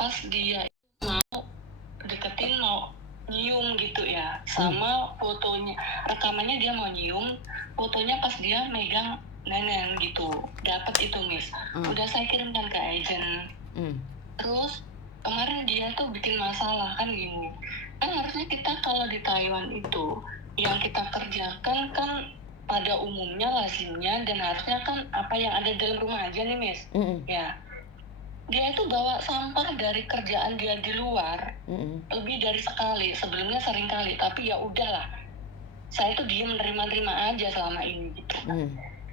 pas dia mau deketin, mau nyium gitu ya, sama fotonya, rekamannya dia mau nyium, fotonya pas dia megang nenen gitu, dapat itu Miss. Udah saya kirimkan ke agent. Terus kemarin dia tuh bikin masalah kan gini, kan harusnya kita kalau di Taiwan itu yang kita kerjakan kan pada umumnya lazimnya dan harusnya kan apa yang ada dalam rumah aja nih Miss. Ya, dia itu bawa sampah dari kerjaan dia di luar lebih dari sekali, sebelumnya sering kali, tapi ya udahlah, saya tuh diem nerima-nerima aja selama ini gitu.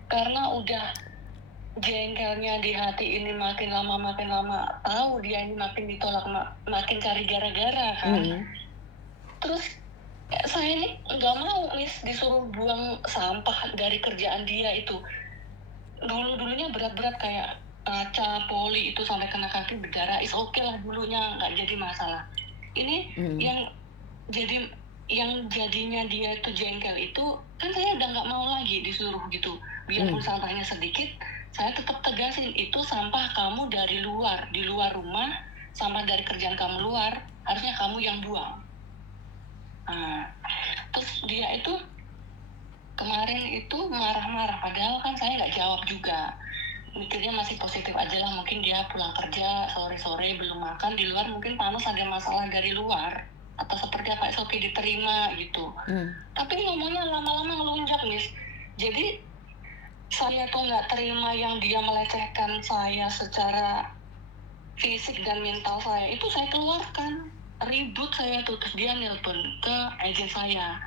Karena udah jengkelnya di hati ini makin lama tahu dia ini makin ditolak, makin cari gara-gara kan. Terus saya ini nggak mau Miss disuruh buang sampah dari kerjaan dia itu. Dulunya berat-berat kayak kaca, poli itu sampai kena kaki berdarah, is oke lah dulunya, nggak jadi masalah. Ini yang jadinya dia itu jengkel itu kan saya udah nggak mau lagi disuruh gitu, biarpun sampahnya sedikit saya tetap tegasin itu sampah kamu dari luar, di luar rumah, sampah dari kerjaan kamu luar, harusnya kamu yang buang. Terus dia itu kemarin itu marah-marah, padahal kan saya nggak jawab juga, mikirnya masih positif aja lah, mungkin dia pulang kerja sore-sore belum makan, di luar mungkin panas, ada masalah dari luar atau seperti apa, SOP diterima gitu. Tapi ngomongnya lama-lama ngelunjak Miss, jadi saya tuh nggak terima yang dia melecehkan saya secara fisik dan mental saya, itu saya keluarkan, ribut saya tuh. Terus dia nelpon ke agen saya.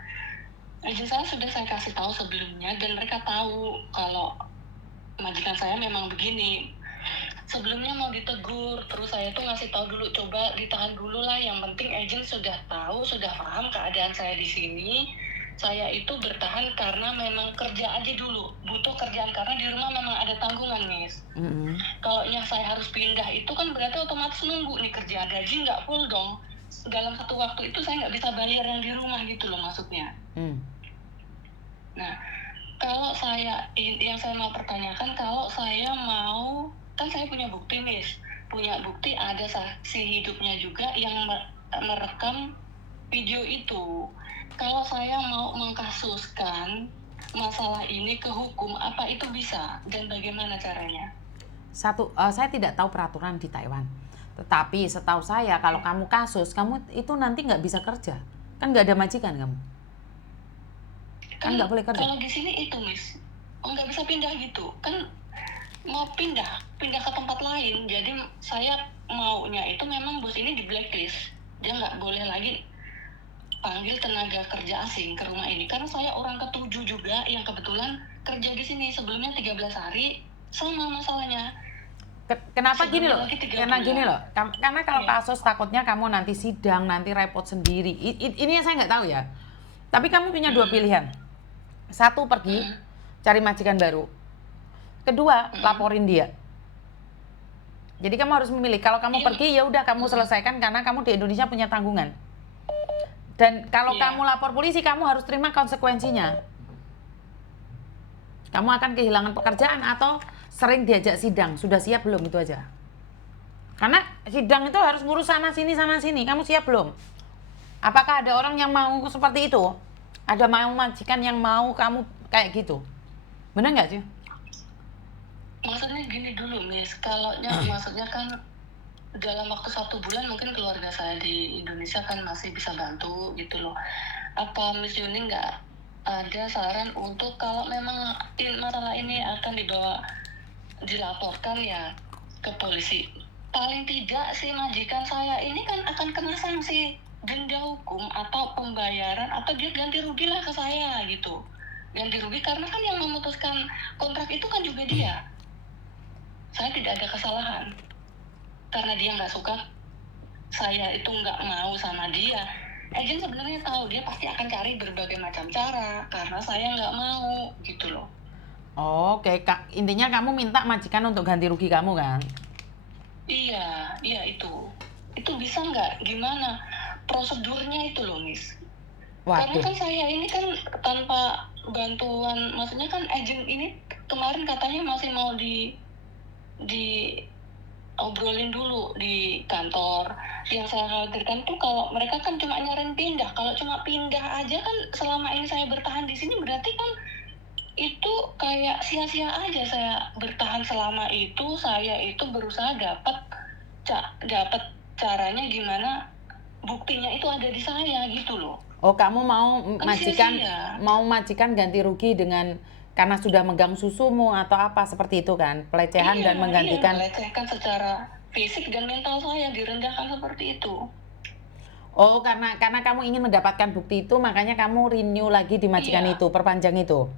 Agen saya sudah saya kasih tahu sebelumnya dan mereka tahu kalau majikan saya memang begini. Sebelumnya mau ditegur, terus saya tuh ngasih tahu dulu, coba ditahan dulu lah, yang penting agent sudah tahu, sudah paham keadaan saya di sini. Saya itu bertahan karena memang kerja aja dulu, butuh kerjaan, karena di rumah memang ada tanggungan Miss. Kalau yang saya harus pindah itu kan berarti otomatis nunggu nih kerja, gaji nggak full dong. Dalam satu waktu itu saya nggak bisa bayar yang di rumah gitu loh maksudnya. Nah, kalau yang saya mau pertanyakan, kalau saya mau, kan saya punya bukti Miss, punya bukti ada saksi hidupnya juga yang merekam video itu. Kalau saya mau mengkasuskan masalah ini ke hukum, apa itu bisa dan bagaimana caranya? Saya tidak tahu peraturan di Taiwan, tetapi setahu saya kalau kamu kasus, kamu itu nanti nggak bisa kerja, kan nggak ada majikan kamu. Kan nggak boleh kerja. Kalau di sini itu Miss, nggak bisa pindah gitu kan, mau pindah ke tempat lain. Jadi saya maunya itu memang bos ini di blacklist, dia nggak boleh lagi panggil tenaga kerja asing ke rumah ini, karena saya orang ketujuh juga yang kebetulan kerja di sini. Sebelumnya 13 hari sama masalahnya. Kenapa gini loh? Karena kalau kasus takutnya kamu nanti sidang, nanti repot sendiri. Ini yang saya nggak tahu ya. Tapi kamu punya dua pilihan. Satu, pergi cari majikan baru. Kedua, laporin dia. Jadi kamu harus memilih. Kalau kamu pergi ya udah kamu selesaikan karena kamu di Indonesia punya tanggungan. Dan kalau kamu lapor polisi, kamu harus terima konsekuensinya. Kamu akan kehilangan pekerjaan atau sering diajak sidang. Sudah siap belum? Itu aja. Karena sidang itu harus ngurus sana sini. Kamu siap belum? Apakah ada orang yang mau seperti itu? Ada mau majikan yang mau kamu kayak gitu? Benar nggak sih? Maksudnya gini dulu Miss, maksudnya kan dalam waktu 1 bulan mungkin keluarga saya di Indonesia kan masih bisa bantu gitu loh. Apa Miss Yuni nggak ada saran untuk kalau memang masalah ini akan dilaporkan ya ke polisi, paling tidak si majikan saya ini kan akan kena sanksi denda hukum atau pembayaran, atau dia ganti rugi lah ke saya gitu. Ganti rugi karena kan yang memutuskan kontrak itu kan juga dia. Saya tidak ada kesalahan. Karena dia nggak suka, saya itu nggak mau sama dia. Agen sebenarnya tahu, dia pasti akan cari berbagai macam cara karena saya nggak mau gitu loh. Oke, intinya kamu minta majikan untuk ganti rugi kamu kan? Iya itu. Itu bisa nggak? Gimana prosedurnya itu loh Miss? Karena kan saya ini kan tanpa bantuan, maksudnya kan agen ini kemarin katanya masih mau obrolin dulu di kantor. Yang saya khawatirkan tuh kalau mereka kan cuma nyaranin pindah. Kalau cuma pindah aja kan selama ini saya bertahan di sini berarti kan itu kayak sia-sia aja saya bertahan selama itu. Saya itu berusaha dapat caranya gimana buktinya itu ada di saya gitu loh. Oh, kamu mau Kan majikan sia-sia. majikan ganti rugi dengan karena sudah megang susumu atau apa seperti itu kan? Pelecehan dan menggantikan. Melecehkan secara fisik dan mental saya, direndahkan seperti itu. Oh, karena kamu ingin mendapatkan bukti itu, makanya kamu renew lagi di majikan Iya. itu, perpanjang itu.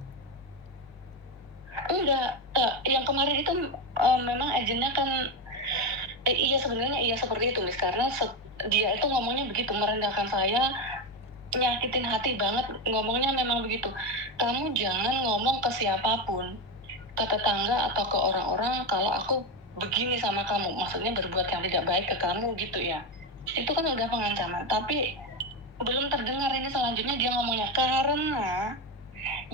Enggak, yang kemarin itu memang agennya kan iya sebenarnya iya seperti itu, Miss, karena dia itu ngomongnya begitu, merendahkan saya, nyakitin hati banget, ngomongnya memang begitu. Kamu jangan ngomong ke siapapun, ke tetangga atau ke orang-orang kalau aku begini sama kamu, maksudnya berbuat yang tidak baik ke kamu gitu ya. Itu kan udah pengancaman, tapi belum terdengar ini selanjutnya dia ngomongnya karena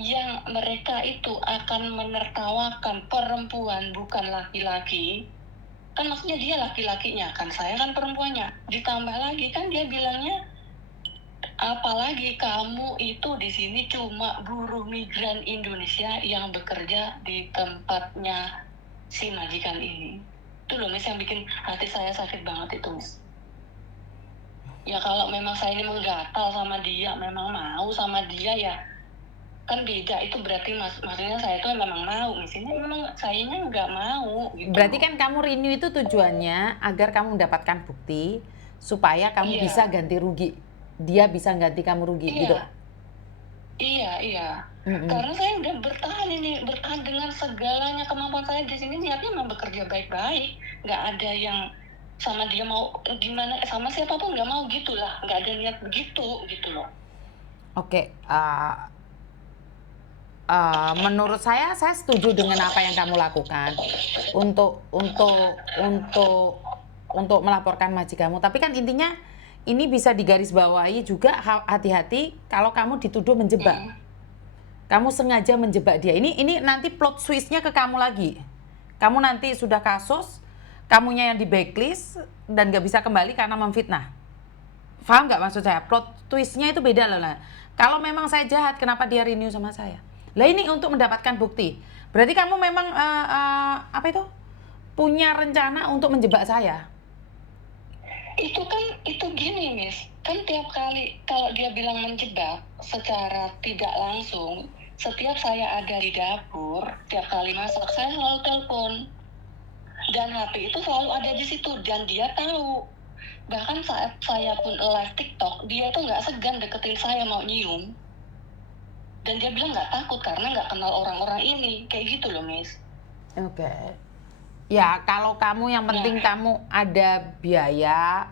yang mereka itu akan menertawakan perempuan bukan laki-laki. Kan maksudnya dia laki-lakinya, kan saya kan perempuannya. Ditambah lagi kan dia bilangnya apalagi kamu itu di sini cuma buruh migran Indonesia yang bekerja di tempatnya si majikan ini. Itu loh, Miss, yang bikin hati saya sakit banget itu, Miss. Ya kalau memang saya ini menggatal sama dia, memang mau sama dia ya kan beda, itu berarti maksudnya saya itu memang mau, Miss. Ini memang sayanya nggak mau gitu. Berarti kan kamu renew itu tujuannya agar kamu mendapatkan bukti supaya kamu bisa ganti rugi. Dia bisa ganti kamu rugi gitu. Iya. Karena saya udah bertahan dengan segalanya kemampuan saya di sini, niatnya memang bekerja baik-baik, nggak ada yang sama dia mau gimana, sama siapapun nggak mau gitulah, nggak ada niat begitu gitu loh. Oke, menurut saya setuju dengan apa yang kamu lakukan untuk melaporkan majikanmu. Tapi kan intinya ini bisa digarisbawahi juga, hati-hati kalau kamu dituduh menjebak. Kamu sengaja menjebak dia. Ini nanti plot twist-nya ke kamu lagi. Kamu nanti sudah kasus, kamunya yang di blacklist dan gak bisa kembali karena memfitnah. Paham nggak maksud saya? Plot twist-nya itu beda loh. Kalau memang saya jahat, kenapa dia renew sama saya? Lah ini untuk mendapatkan bukti. Berarti kamu memang punya rencana untuk menjebak saya. Itu gini, Miss. Kan tiap kali kalau dia bilang menjebak secara tidak langsung, setiap saya ada di dapur, tiap kali masak saya selalu telepon. Dan HP itu selalu ada di situ dan dia tahu. Bahkan saat saya pun live TikTok, dia tuh nggak segan deketin saya mau nyium. Dan dia bilang nggak takut karena nggak kenal orang-orang ini. Kayak gitu loh, Miss. Oke. Ya, kalau kamu yang penting kamu ada biaya,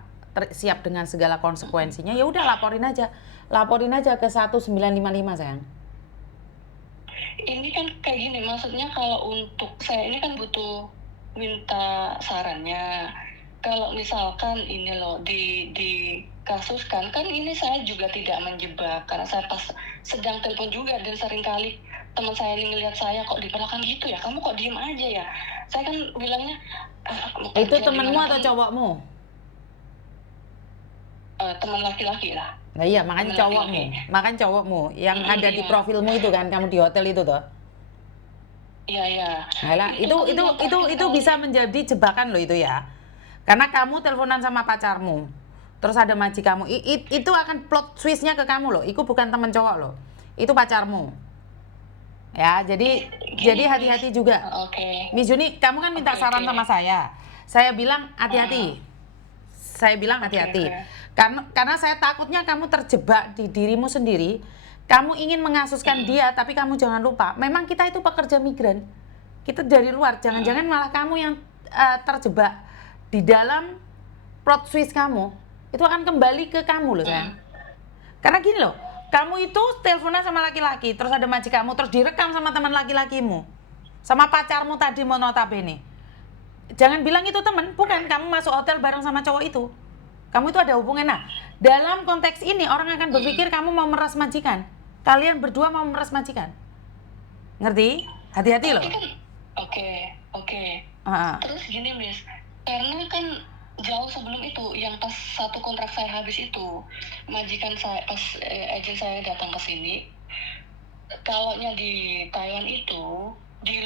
siap dengan segala konsekuensinya, ya udah laporin aja. Laporin aja ke 1955 sayang. Ini kan kayak gini, maksudnya kalau untuk saya ini kan butuh minta sarannya. Kalau misalkan ini loh dikasuskan, kan ini saya juga tidak menjebak karena saya pas sedang telepon juga dan seringkali teman saya ini ngelihat saya kok di belakang gitu ya, kamu kok diem aja ya. Saya kan bilangnya itu temenmu atau cowokmu? Teman laki-laki lah. Nah iya, makanya cowokmu yang ada di profilmu itu kan, kamu di hotel itu toh. Iya. Nah, itu bisa menjadi jebakan loh itu ya. Karena kamu teleponan sama pacarmu, terus ada majikanmu, itu akan plot twist-nya ke kamu loh. Itu bukan teman cowok loh, itu pacarmu. Ya, jadi hati-hati juga. Miss Juni, kamu kan minta saran sama saya. Saya bilang hati-hati. Karena saya takutnya kamu terjebak di dirimu sendiri. Kamu ingin mengasuskan dia, tapi kamu jangan lupa, memang kita itu pekerja migran. Kita dari luar, jangan-jangan malah kamu yang terjebak di dalam plot twist kamu. Itu akan kembali ke kamu loh sayang. Karena gini loh, kamu itu teleponan sama laki-laki, terus ada majikanmu, terus direkam sama teman laki-lakimu, sama pacarmu tadi mau notabene. Jangan bilang itu teman, bukan, kamu masuk hotel bareng sama cowok itu. Kamu itu ada hubungan. Nah, dalam konteks ini orang akan berpikir kamu mau meras majikan. Kalian berdua mau meras majikan. Ngerti? Hati-hati loh. Oke. Terus gini, Miss. Karena kan jauh sebelum itu, yang pas satu kontrak saya habis itu, majikan saya pas agen saya datang ke sini, kalaunya di Taiwan itu di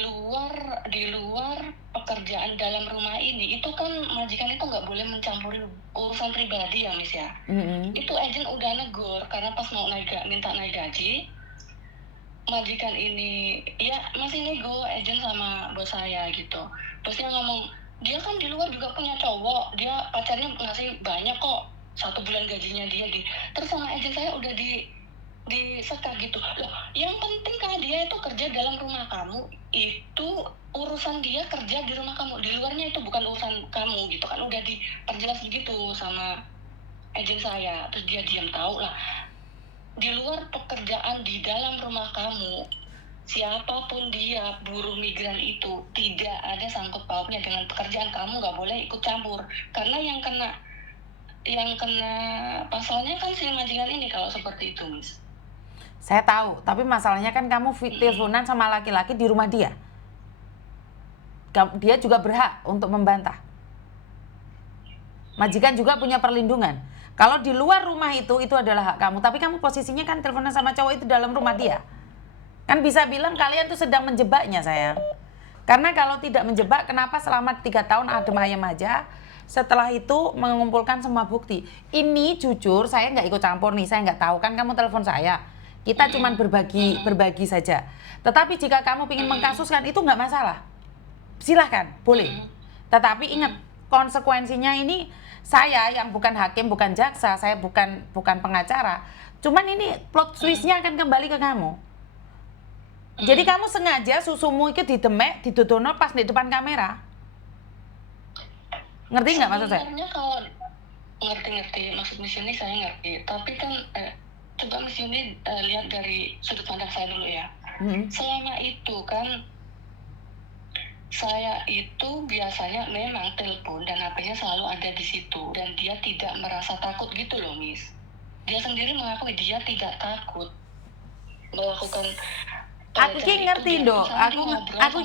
luar pekerjaan dalam rumah ini itu kan majikan itu nggak boleh mencampuri urusan pribadi ya Miss ya. Itu agen udah negur karena pas mau minta naik gaji, majikan ini ya masih nego agen sama bos saya gitu. Bosnya ngomong, dia kan di luar juga punya cowok, dia pacarnya ngasih banyak kok, 1 bulan gajinya dia terus sama agen saya udah disekat gitu loh. Yang penting kan dia itu kerja dalam rumah kamu, itu urusan dia kerja di rumah kamu, di luarnya itu bukan urusan kamu gitu kan, udah diperjelas begitu sama agen saya. Terus dia diam, tahu lah di luar pekerjaan di dalam rumah kamu, siapapun dia, buruh migran itu tidak ada sangkut pautnya dengan pekerjaan kamu, nggak boleh ikut campur. Karena yang kena pasalnya kan si majikan ini kalau seperti itu, Miss. Saya tahu, tapi masalahnya kan kamu teleponan sama laki-laki di rumah dia. Dia juga berhak untuk membantah. Majikan juga punya perlindungan. Kalau di luar rumah itu adalah hak kamu. Tapi kamu posisinya kan teleponan sama cowok itu dalam rumah dia. Kan bisa bilang kalian tuh sedang menjebaknya, sayang. Karena kalau tidak menjebak, kenapa selama 3 tahun adem ayem aja, setelah itu mengumpulkan semua bukti. Ini jujur, saya nggak ikut campur nih, saya nggak tahu. Kan kamu telepon saya. Kita cuma berbagi saja. Tetapi jika kamu ingin mengkasuskan, itu nggak masalah. Silahkan, boleh. Tetapi ingat, konsekuensinya ini saya yang bukan hakim, bukan jaksa, saya bukan pengacara. Cuman ini plot twist-nya akan kembali ke kamu. Jadi kamu sengaja susumu itu didemek, didodono pas di depan kamera. Ngerti nggak maksud saya? Sebenarnya kalau ngerti maksud Miss Yuni saya ngerti. Tapi kan coba Miss Yuni lihat dari sudut pandang saya dulu ya. Selama itu kan saya itu biasanya memang telepon dan HP-nya selalu ada di situ, dan dia tidak merasa takut gitu loh, Miss. Dia sendiri mengakui dia tidak takut melakukan. Aku ki ngerti dok, aku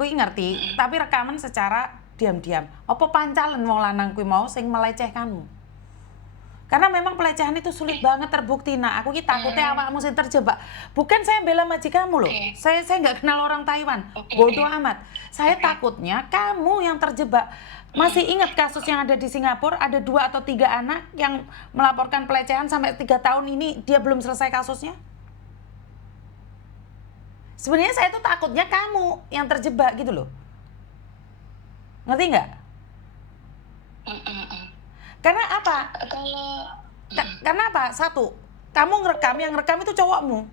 ki ngerti, tapi rekaman secara diam-diam. Apa pancalen wong lanang kuwi mau sing melecehkanmu? Karena memang pelecehan itu sulit banget terbukti. Nah, aku ki takutnya awakmu sing terjebak. Bukan saya bela majikanmu loh. Saya nggak kenal orang Taiwan. Bodoh amat. Saya takutnya kamu yang terjebak. Masih ingat kasus yang ada di Singapura, ada 2 atau 3 anak yang melaporkan pelecehan sampai 3 tahun ini dia belum selesai kasusnya? Sebenarnya saya tuh takutnya kamu yang terjebak gitu loh. Ngerti nggak? Karena apa? Karena apa? Satu, kamu ngerekam, yang ngerekam itu cowokmu.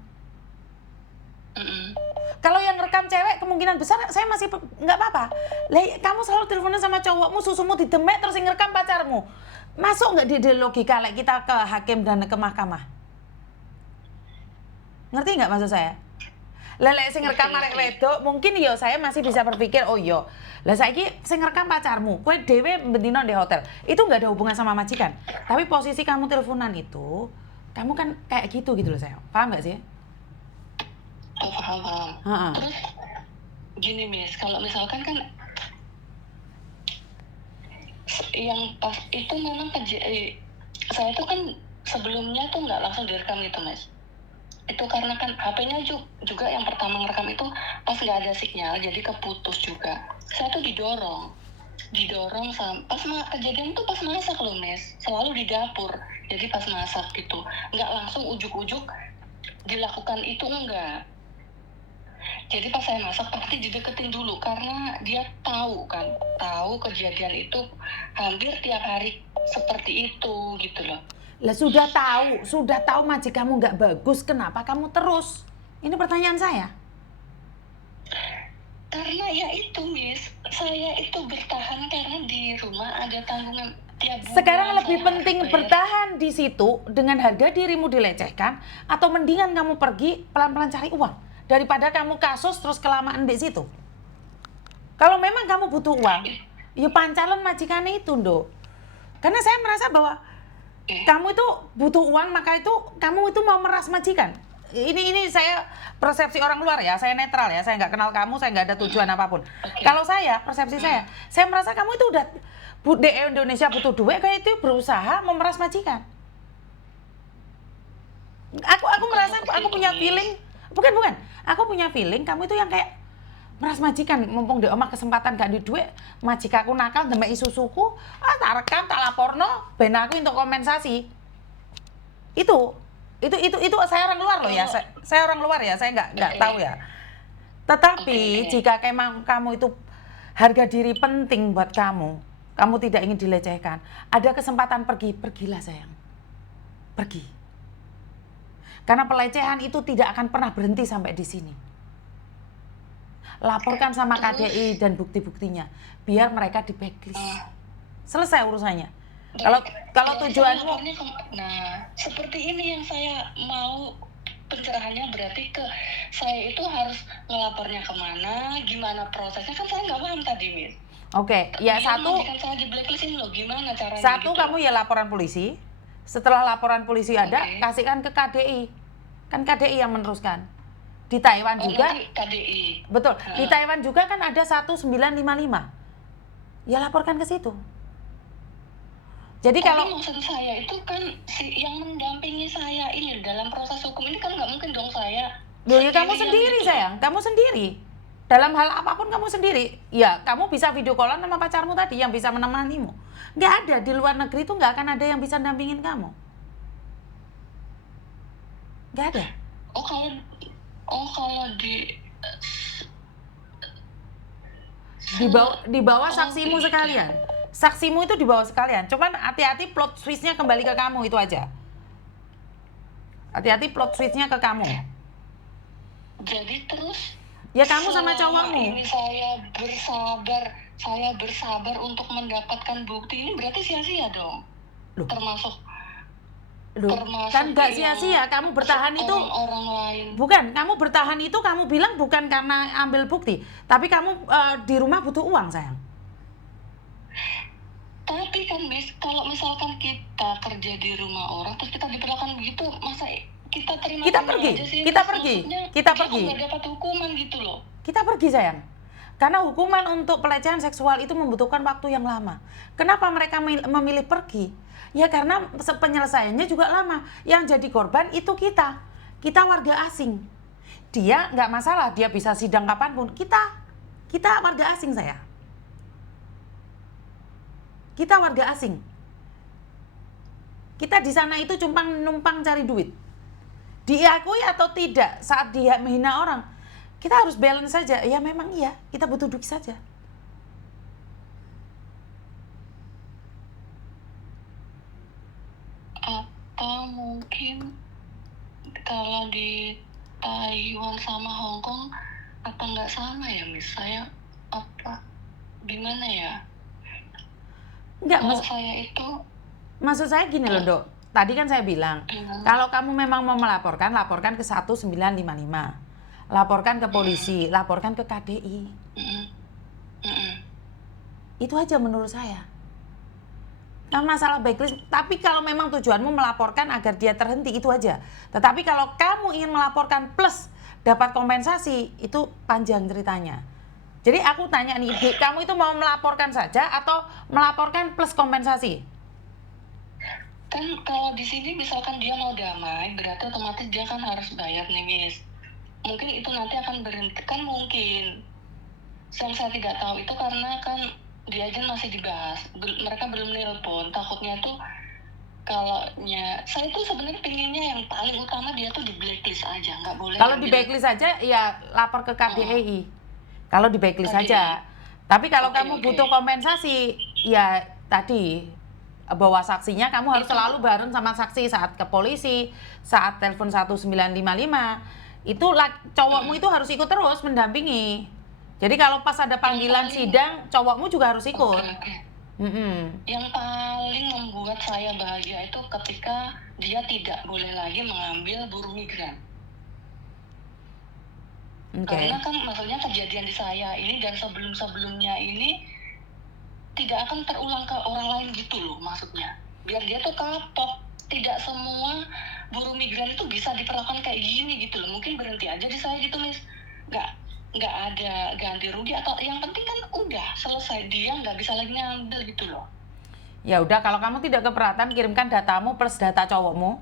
Kalau yang ngerekam cewek, kemungkinan besar saya masih nggak apa-apa. Lah, kamu selalu teleponan sama cowokmu, susumu didemek, terus yang ngerekam pacarmu. Masuk nggak di logika kita ke hakim dan ke mahkamah? Ngerti nggak maksud saya? Lelek sing rekam arek wedok, mungkin ya saya masih bisa berpikir, oh iya. Lah saiki sing rekam pacarmu, kowe dhewe bendino di hotel. Itu nggak ada hubungan sama majikan. Tapi posisi kamu teleponan itu, kamu kan kayak gitu loh sayang. Paham nggak sih? Oh, paham. Terus gini Miss, kalau misalkan kan yang pas itu memang saya tuh kan sebelumnya tuh nggak langsung direkam gitu Mas. Itu karena kan HP-nya juga yang pertama ngerekam itu pas nggak ada sinyal, jadi keputus juga. Saya tuh didorong pas kejadian tuh pas masak loh Mes, selalu di dapur, jadi pas masak gitu, nggak langsung ujuk-ujuk dilakukan itu, enggak. Jadi pas saya masak pasti dideketin dulu, karena dia tahu kejadian itu hampir tiap hari seperti itu gitu loh. Lah sudah tahu majikanmu nggak bagus, kenapa kamu terus? Ini pertanyaan saya. Karena ya itu Miss, saya itu bertahan karena di rumah ada tanggungan tiap bulan. Sekarang lebih penting bertahan di situ dengan harga dirimu dilecehkan, atau mendingan kamu pergi pelan-pelan cari uang daripada kamu kasus terus kelamaan di situ. Kalau memang kamu butuh uang, ya pancalon majikannya itu, Nduk. Karena saya merasa bahwa kamu itu butuh uang, maka itu kamu itu mau meras majikan. ini saya persepsi orang luar ya, saya netral ya, saya nggak kenal kamu, saya nggak ada tujuan apapun. Oke. Kalau saya, persepsi saya merasa kamu itu udah Indonesia butuh duit, kayak itu berusaha memeras majikan. Aku merasa aku punya feeling, bukan, aku punya feeling kamu itu yang kayak meras majikan, mumpung di omah kesempatan gak di duit, majikaku nakal demek susuku, tak rekam, tak laporno, ben aku untuk kompensasi. Itu saya orang luar loh ya, saya orang luar ya, saya nggak tahu ya. Tetapi jika kamu itu harga diri penting buat kamu tidak ingin dilecehkan, ada kesempatan pergilah sayang, pergi. Karena pelecehan itu tidak akan pernah berhenti sampai di sini. Laporkan sama KDI dan bukti-buktinya, biar mereka di blacklist. Selesai urusannya. Kalau tujuanmu, nah seperti ini yang saya mau pencerahannya, berarti saya itu harus ngelapornya kemana, gimana prosesnya, kan saya nggak paham tadi, Miss. Oke, ya satu. Kan saya di blacklistin loh, gimana caranya? Satu, gitu? Kamu ya laporan polisi. Setelah laporan polisi ada, kasihkan ke KDI. Kan KDI yang meneruskan. Di Taiwan juga, KDI. Betul. Di Taiwan juga kan ada 1955. Ya laporkan ke situ. Jadi kalau maksud saya itu kan yang mendampingi saya ini dalam proses hukum ini kan nggak mungkin dong saya. Loh ya kamu sendiri gitu. Sayang, kamu sendiri. Dalam hal apapun kamu sendiri. Ya kamu bisa video callan sama pacarmu tadi yang bisa menemanimu. Nggak ada, di luar negeri itu nggak akan ada yang bisa dampingin kamu. Nggak ada. Kalau dibawa saksimu sekalian. Saksimu itu dibawa sekalian. Cuman hati-hati plot switch-nya kembali ke kamu, itu aja. Hati-hati plot switch-nya ke kamu. Jadi terus ya kamu sama cowokmu. Ini saya bersabar untuk mendapatkan bukti, ini berarti sia-sia dong. Termasuk kan nggak sia-sia kamu bertahan itu orang lain. Bukan, kamu bertahan itu kamu bilang bukan karena ambil bukti, tapi kamu di rumah butuh uang sayang. Tapi kan Miss, kalau misalkan kita kerja di rumah orang terus kita diperlakukan begitu, masa kita terima aja sih? Kita pergi nggak dapat hukuman gitu loh. Kita pergi sayang, karena hukuman untuk pelecehan seksual itu membutuhkan waktu yang lama. Kenapa mereka memilih pergi? Ya karena penyelesaiannya juga lama. Yang jadi korban itu kita warga asing. Dia nggak masalah, dia bisa sidang kapanpun. Kita warga asing saya. Kita warga asing. Kita di sana itu cuma numpang cari duit. Diakui atau tidak saat dia menghina orang, kita harus balance saja. Ya memang iya, kita butuh duit saja. Mungkin kalau di Taiwan sama Hong Kong apa nggak sama ya, Miss? Saya gimana ya? Enggak, maksud saya gini loh, Dok. Tadi kan saya bilang, kalau kamu memang mau melaporkan, laporkan ke 1955. Laporkan ke polisi, laporkan ke KDI. Itu aja menurut saya. Nah, masalah blacklist, tapi kalau memang tujuanmu melaporkan agar dia terhenti, itu aja. Tetapi kalau kamu ingin melaporkan plus dapat kompensasi, itu panjang ceritanya. Jadi aku tanya nih, kamu itu mau melaporkan saja atau melaporkan plus kompensasi? Kan kalau di sini misalkan dia mau damai, berarti otomatis dia kan harus bayar nih, Miss. Mungkin itu nanti akan berhenti, kan mungkin. Yang saya tidak tahu itu karena kan di agen masih dibahas, mereka belum nelpon, takutnya tuh saya tuh sebenarnya pengennya yang paling utama dia tuh di blacklist aja, nggak boleh. Kalau di blacklist aja ya lapor ke KDI. Kalau di blacklist saja. Tapi kalau kamu butuh kompensasi, ya tadi bawa saksinya, kamu harus selalu bareng sama saksi saat ke polisi, saat telepon 1955. Itu cowokmu itu harus ikut terus mendampingi. Jadi kalau pas ada panggilan sidang, cowokmu juga harus ikut. Yang paling membuat saya bahagia itu ketika dia tidak boleh lagi mengambil buruh migran. Karena kan maksudnya kejadian di saya ini dan sebelum-sebelumnya ini tidak akan terulang ke orang lain gitu loh maksudnya. Biar dia tuh kapok. Tidak semua buruh migran itu bisa diperlakukan kayak gini gitu loh. Mungkin berhenti aja di saya gitu, Miss. Nggak ada ganti rugi, atau yang penting kan udah selesai, dia nggak bisa lagi ngambil gitu loh. Ya udah, kalau kamu tidak keberatan, kirimkan datamu plus data cowokmu,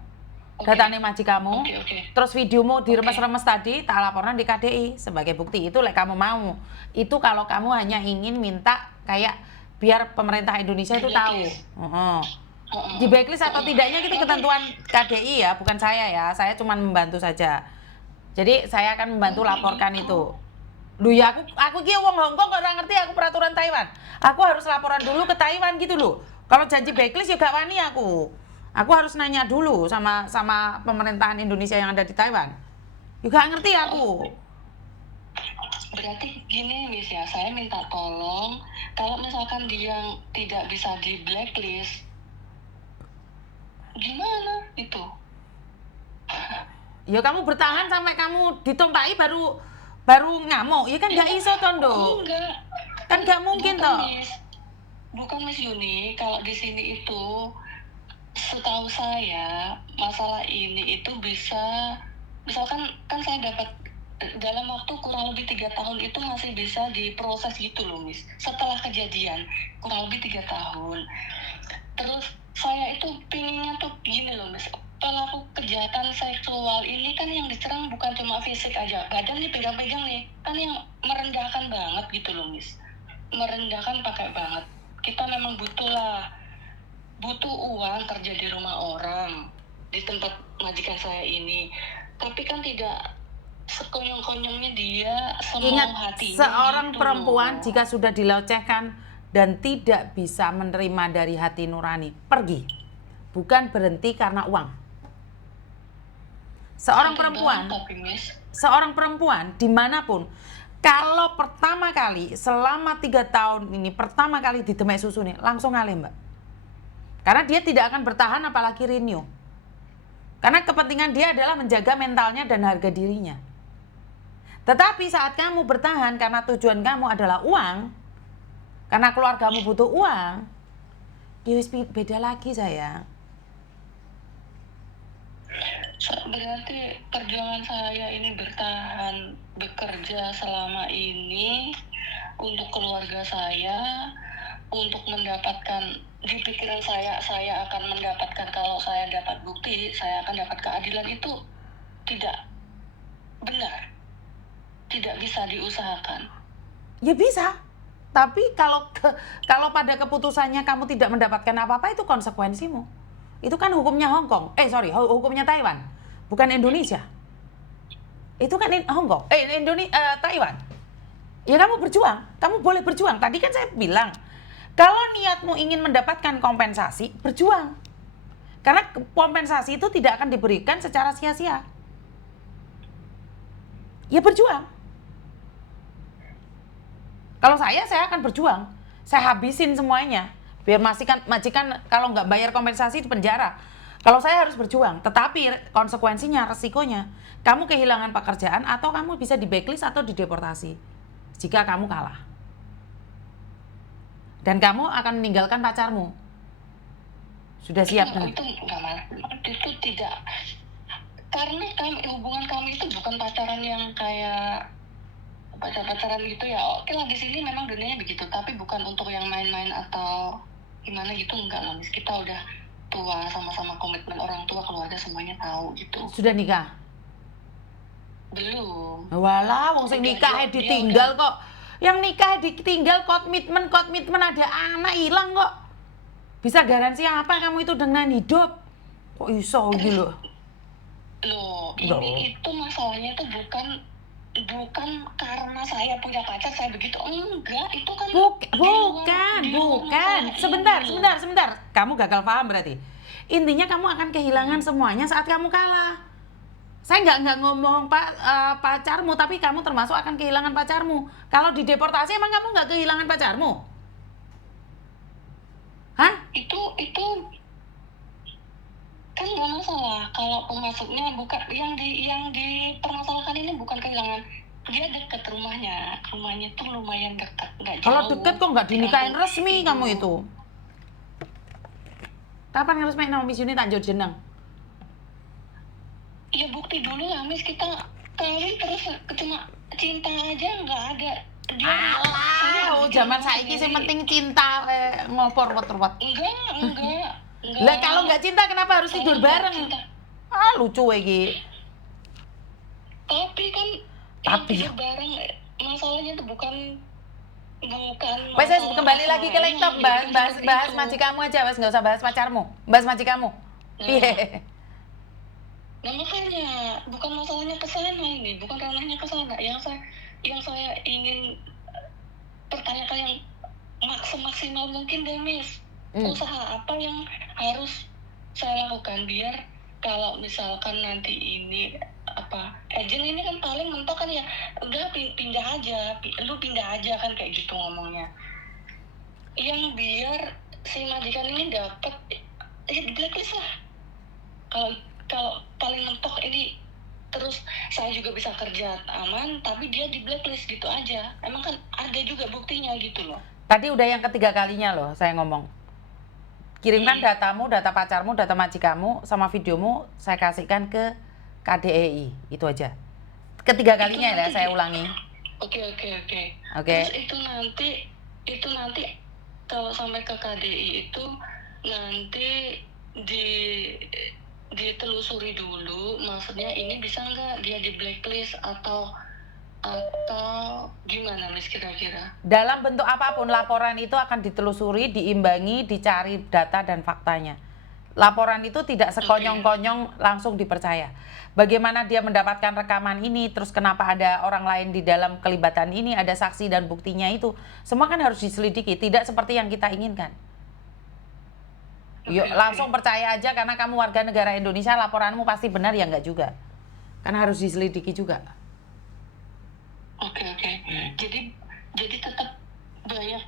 data maji kamu, terus videomu diremes-remes tadi, tak laporan di KDI sebagai bukti. Itu kamu mau. Itu kalau kamu hanya ingin minta kayak biar pemerintah Indonesia itu tahu. Di blacklist atau tidaknya itu ketentuan KDI ya, bukan saya ya. Saya cuma membantu saja. Jadi saya akan membantu laporkan itu. Duh ya, aku ki wong Hongkong kok ora ngerti aku peraturan Taiwan. Aku harus laporan dulu ke Taiwan gitu loh. Kalau janji blacklist ya gak wani aku. Aku harus nanya dulu sama pemerintahan Indonesia yang ada di Taiwan. Juga ngerti aku. Berarti gini Miss ya, saya minta tolong kalau misalkan dia tidak bisa di blacklist, gimana itu? Ya kamu bertahan sampai kamu ditumpai baru ngamuk. Ya kan nggak iso tondo. Enggak. Kan nggak mungkin toh. Bukan Miss Yuni, kalau di sini itu setahu saya masalah ini itu bisa, misalkan kan saya dapat dalam waktu kurang lebih 3 tahun itu masih bisa diproses gitu loh Miss. Setelah kejadian kurang lebih 3 tahun. Terus saya itu pinginnya tuh gini loh Miss, pelaku kejahatan seksual ini kan yang diserang bukan cuma fisik aja, badan nih pegang-pegang nih, kan yang merendahkan banget gitu loh Miss. Merendahkan pakai banget. Kita memang butuh uang kerja di rumah orang, di tempat majikan saya ini, tapi kan tidak sekonyong-konyongnya dia semau hatinya. Seorang gitu perempuan loh. Jika sudah dilecehkan dan tidak bisa menerima dari hati nurani, pergi. Bukan berhenti karena uang. Seorang perempuan dimanapun, kalau pertama kali selama 3 tahun ini pertama kali di Demek Susu nih, langsung ngalih Mbak. Karena dia tidak akan bertahan apalagi renew. Karena kepentingan dia adalah menjaga mentalnya dan harga dirinya. Tetapi saat kamu bertahan karena tujuan kamu adalah uang, karena keluargamu butuh uang, dia beda lagi sayang. Berarti perjuangan saya ini bertahan, bekerja selama ini untuk keluarga saya, untuk mendapatkan, di pikiran saya akan mendapatkan, kalau saya dapat bukti, saya akan dapat keadilan, itu tidak benar. Tidak bisa diusahakan. Ya bisa. Tapi kalau pada keputusannya kamu tidak mendapatkan apa-apa, itu konsekuensimu. Itu kan hukumnya Hongkong. Hukumnya Taiwan, bukan Indonesia. Itu kan Hongkong. Taiwan. Ya kamu berjuang, kamu boleh berjuang. Tadi kan saya bilang, kalau niatmu ingin mendapatkan kompensasi, berjuang. Karena kompensasi itu tidak akan diberikan secara sia-sia. Ya berjuang. Kalau saya akan berjuang. Saya habisin semuanya. Biar majikan kalau nggak bayar kompensasi di penjara. Kalau saya harus berjuang. Tetapi konsekuensinya, resikonya, kamu kehilangan pekerjaan atau kamu bisa di blacklist atau dideportasi. Jika kamu kalah. Dan kamu akan meninggalkan pacarmu. Sudah siap kan? Itu tidak. Karena hubungan kami itu bukan pacaran yang kayak pacaran gitu ya. Oke lah, di sini memang dunianya begitu, tapi bukan untuk yang main-main atau gimana gitu, enggak lah. Kita udah tua, sama-sama komitmen orang tua, keluarga semuanya tahu gitu. Sudah nikah? Belum. Walah, wong sing nikah ditinggal kok. Yang nikah ditinggal komitmen ada anak hilang kok. Bisa garansi apa kamu itu dengan hidup? Kok iso gitu loh? Loh, ini itu masalahnya tuh bukan karena saya punya pacar saya begitu, enggak, itu kan bukan. Sebentar. Kamu gagal paham berarti. Intinya kamu akan kehilangan semuanya saat kamu kalah. Saya nggak ngomong pacarmu, tapi kamu termasuk akan kehilangan pacarmu. Kalau dideportasi emang kamu nggak kehilangan pacarmu? Hah? Itu kan nggak masalah kalau pemasuknya bukan yang dipermasalahkan ini, bukan kehilangan, dia dekat rumahnya tuh lumayan dekat, nggak jauh. Kalau dekat kok nggak dinikahin resmi kamu itu? Kapan resmi nama Miss Yuni Tanjung Jenang? bukti dulu lah, Miss. Kita kawin terus cuma cinta aja nggak ada. Alah, zaman saiki sing penting cinta ngopor wet-wet. Enggak. Lah kalau nggak cinta kenapa harus tidur bareng? Ah, lucu iki. Tapi kan Tapi tidur bareng masalahnya tuh bukan wes kembali lagi ke laptop, bahas majikanmu aja, wes nggak usah bahas pacarmu, bahas majikanmu. Iya. Nah makanya bukan masalahnya ke sana ini, bukan ranahnya ke sana. Yang saya ingin pertanyakan yang maksimal mungkin deh, Miss. Usaha apa yang harus saya lakukan biar kalau misalkan nanti ini agent ini kan paling mentok kan ya udah pindah aja, lu pindah aja kan kayak gitu ngomongnya. Yang biar si majikan ini dapat di blacklist lah. Kalau paling mentok ini terus saya juga bisa kerja aman tapi dia di blacklist gitu aja. Emang kan ada juga buktinya gitu loh. Tadi udah yang ketiga kalinya loh saya ngomong. Kirimkan datamu, data pacarmu, data majikanmu sama videomu saya kasihkan ke KDEI. Itu aja. Ketiga kalinya ya saya ulangi. Oke. Terus itu nanti kalau sampai ke KDI itu nanti ditelusuri dulu, maksudnya ini bisa nggak dia di blacklist atau gimana, Miss, kira-kira? Dalam bentuk apapun laporan itu akan ditelusuri, diimbangi, dicari data dan faktanya. Laporan itu tidak sekonyong-konyong langsung dipercaya. Bagaimana dia mendapatkan rekaman ini, terus kenapa ada orang lain di dalam kelibatan ini, ada saksi dan buktinya itu, semua kan harus diselidiki, tidak seperti yang kita inginkan. Yuk langsung percaya aja karena kamu warga negara Indonesia, laporanmu pasti benar, ya enggak juga. Kan harus diselidiki juga. Oke. Jadi tetap banyak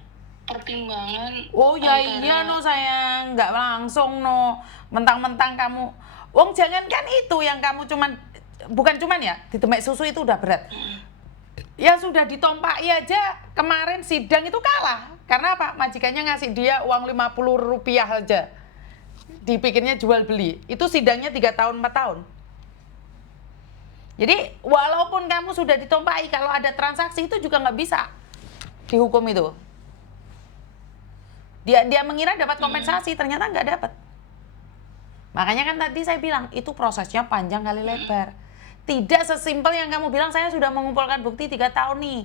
pertimbangan. Oh ya iya no sayang, nggak langsung no. Mentang-mentang kamu, wong jangankan itu yang kamu bukan cuman ya, ditemek susu itu udah berat. Ya sudah ditompaki aja, kemarin sidang itu kalah. Karena apa? Majikannya ngasih dia uang 50 rupiah aja. Dipikirnya jual beli. Itu sidangnya 3 tahun 4 tahun. Jadi walaupun kamu sudah ditompaki, kalau ada transaksi itu juga nggak bisa dihukum itu. Dia mengira dapat kompensasi, ternyata nggak dapat. Makanya kan tadi saya bilang itu prosesnya panjang kali lebar. Tidak sesimpel yang kamu bilang saya sudah mengumpulkan bukti 3 tahun nih.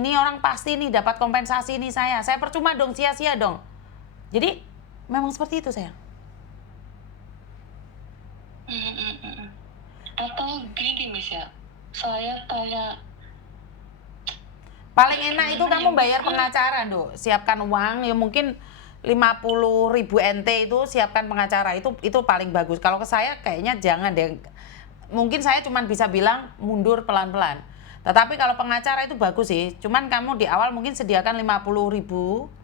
Ini orang pasti nih dapat kompensasi nih saya. Saya percuma dong, sia-sia dong. Jadi memang seperti itu sayang. Atau gini, Miss, ya, saya tanya paling enak itu kamu bayar pengacara, Dok. Siapkan uang, ya mungkin 50.000 NT itu siapkan pengacara, itu paling bagus. Kalau ke saya kayaknya jangan deh. Mungkin saya cuma bisa bilang mundur pelan-pelan. Tetapi kalau pengacara itu bagus sih. Cuman kamu di awal mungkin sediakan 50.000